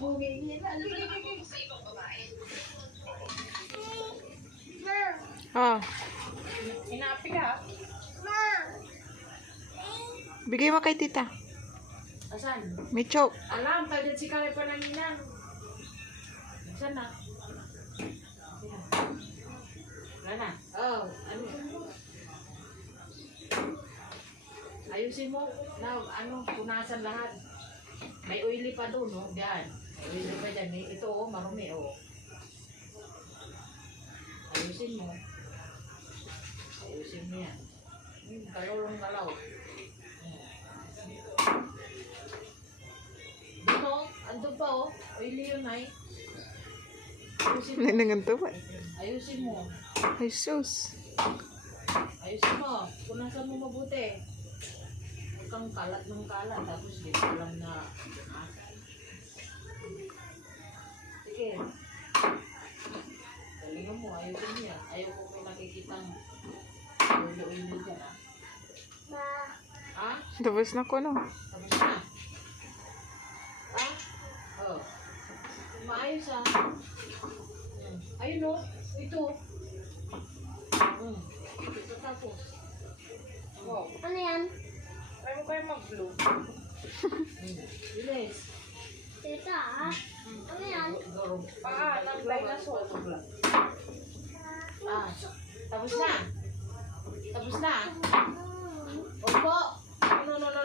Sabungin niya na. Oh, Hinapi ka? bigay mo kay tita. Asan? May choke. Alam, tayo din si Kali pa nanginan. Saan na? Wala na? Oh, ano? Ayusin mo. Na, ano, punasan lahat. May oily pa doon, no? Diyan. May oily pa dyan. Ito, oh, marumi, oh. Ayusin mo. Ayusin mo yan. Kalulong kalaw. Dito, ando pa, oh. Oily yun, ay. Ayusin mo. Nanangan to ba? Ayusin mo. Jesus. Ayusin mo. Punasan mo mabuti. Huwag kang kalat ng kalat. Tapos di ko alam na... Ah. Sige. Galingan mo. Ayusin niya. Ayaw ko may nakikitang ulo-ulo dyan, ah. Ha? Tapos na ko, no? Tapos na. Ha? Oh. Maayos, ah. Ayun, oh. Ito. Ito tapos. Oh. Ano yan? Try mo kayo mag-blue. Bilis. Tita, ano yan? Naglay na so. Tapos na. Tapos na. Opo. No, no, no, no.